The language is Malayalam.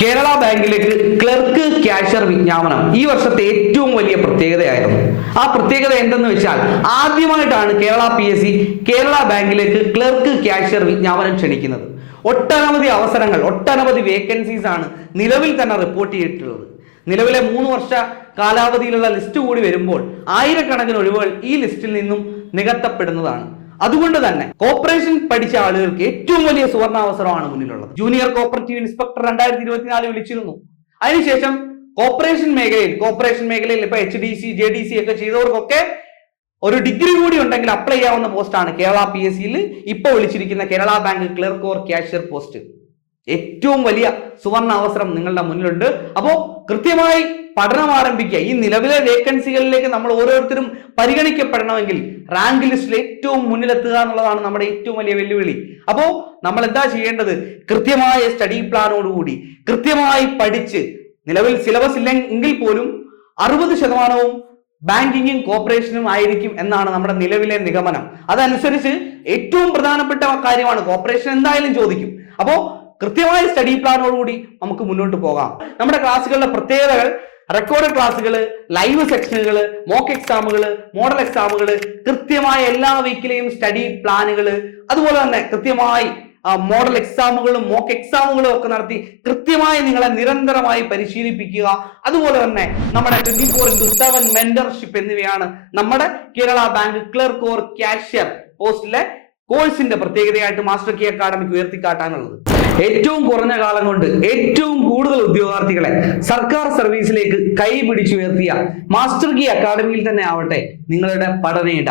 കേരള ബാങ്കിലേക്ക് ക്ലർക്ക് ക്യാഷ്യർ വിജ്ഞാപനം. ഈ വർഷത്തെ ഏറ്റവും വലിയ പ്രത്യേകതയായിരുന്നു. ആ പ്രത്യേകത എന്തെന്ന് വെച്ചാൽ ആദ്യമായിട്ടാണ് Kerala P S C Kerala ബാങ്കിലേക്ക് ക്ലർക്ക് ക്യാഷ്യർ വിജ്ഞാപനം ക്ഷണിക്കുന്നത്. ഒട്ടനവധി അവസരങ്ങൾ ഒട്ടനവധി വേക്കൻസീസ് ആണ് നിലവിൽ തന്നെ റിപ്പോർട്ട് ചെയ്തിട്ടുള്ളത്. നിലവിലെ മൂന്ന് വർഷ കാലാവധിയിലുള്ള ലിസ്റ്റ് കൂടി വരുമ്പോൾ ആയിരക്കണക്കിന് ഒഴിവുകൾ ഈ ലിസ്റ്റിൽ നിന്നും നികത്തപ്പെടുന്നതാണ്. അതുകൊണ്ട് തന്നെ കോർപ്പറേഷൻ പഠിച്ച ആളുകൾക്ക് ഏറ്റവും വലിയ സുവർണാവസരമാണ് മുന്നിലുള്ളത്. ജൂനിയർ കോപ്പറേറ്റീവ് ഇൻസ്പെക്ടർ രണ്ടായിരത്തി ഇരുപത്തിനാല് വിളിച്ചിരുന്നു. അതിനുശേഷം കോർപ്പറേഷൻ മേഖലയിൽ കോർപ്പറേഷൻ മേഖലയിൽ ഇപ്പൊ H D C J D C ഒക്കെ ചെയ്തവർക്കൊക്കെ ഒരു ഡിഗ്രി കൂടി ഉണ്ടെങ്കിൽ അപ്ലൈ ചെയ്യാവുന്ന പോസ്റ്റാണ് കേരള പി എസ് സിയിൽ ഇപ്പൊ വിളിച്ചിരിക്കുന്ന Kerala bank clerk or cashier post ഏറ്റവും വലിയ സുവർണ അവസരം നിങ്ങളുടെ മുന്നിലുണ്ട്. അപ്പോ കൃത്യമായി പഠനം ആരംഭിക്കുക. ഈ നിലവിലെ വേക്കൻസികളിലേക്ക് നമ്മൾ ഓരോരുത്തരും പരിഗണിക്കപ്പെടണമെങ്കിൽ റാങ്ക് ലിസ്റ്റിൽ ഏറ്റവും മുന്നിലെത്തുക എന്നുള്ളതാണ് നമ്മുടെ ഏറ്റവും വലിയ വെല്ലുവിളി. അപ്പോൾ നമ്മൾ എന്താ ചെയ്യേണ്ടത്? കൃത്യമായ സ്റ്റഡി പ്ലാനോടുകൂടി കൃത്യമായി പഠിച്ച് നിലവിൽ സിലബസ് ഇല്ലെങ്കിൽ പോലും അറുപത് ശതമാനവും ബാങ്കിങ്ങും കോപ്പറേഷനും ആയിരിക്കും എന്നാണ് നമ്മുടെ നിലവിലെ നിഗമനം. അതനുസരിച്ച് ഏറ്റവും പ്രധാനപ്പെട്ട കാര്യമാണ് കോപ്പറേഷൻ എന്തായാലും ചോദിക്കും. അപ്പോൾ കൃത്യമായ സ്റ്റഡി പ്ലാനോടുകൂടി നമുക്ക് മുന്നോട്ട് പോകാം. നമ്മുടെ ക്ലാസ്സുകളുടെ പ്രത്യേകതകൾ റെക്കോർഡ് ക്ലാസ്സുകൾ ലൈവ് സെക്ഷനുകൾ മോക്ക് എക്സാമുകൾ മോഡൽ എക്സാമുകൾ കൃത്യമായ എല്ലാ വീക്കിലെയും സ്റ്റഡി പ്ലാനുകൾ അതുപോലെ തന്നെ കൃത്യമായി മോഡൽ എക്സാമുകളും മോക്ക് എക്സാമുകളും ഒക്കെ നടത്തി കൃത്യമായി നിങ്ങളെ നിരന്തരമായി പരിശീലിപ്പിക്കുക. അതുപോലെ തന്നെ നമ്മുടെ twenty four into seven mentorship എന്നിവയാണ് നമ്മുടെ Kerala bank clerk or cashier പോസ്റ്റിലെ കോഴ്സിന്റെ പ്രത്യേകതയായിട്ട് മാസ്റ്റർ കി അക്കാഡമിക്ക് ഉയർത്തിക്കാട്ടാനുള്ളത്. ഏറ്റവും കുറഞ്ഞ കാലം കൊണ്ട് ഏറ്റവും കൂടുതൽ ഉദ്യോഗാർത്ഥികളെ സർക്കാർ സർവീസിലേക്ക് കൈ പിടിച്ചുയർത്തിയ മാസ്റ്റർ കി അക്കാദമിയിൽ തന്നെ ആവട്ടെ നിങ്ങളുടെ പഠനയിട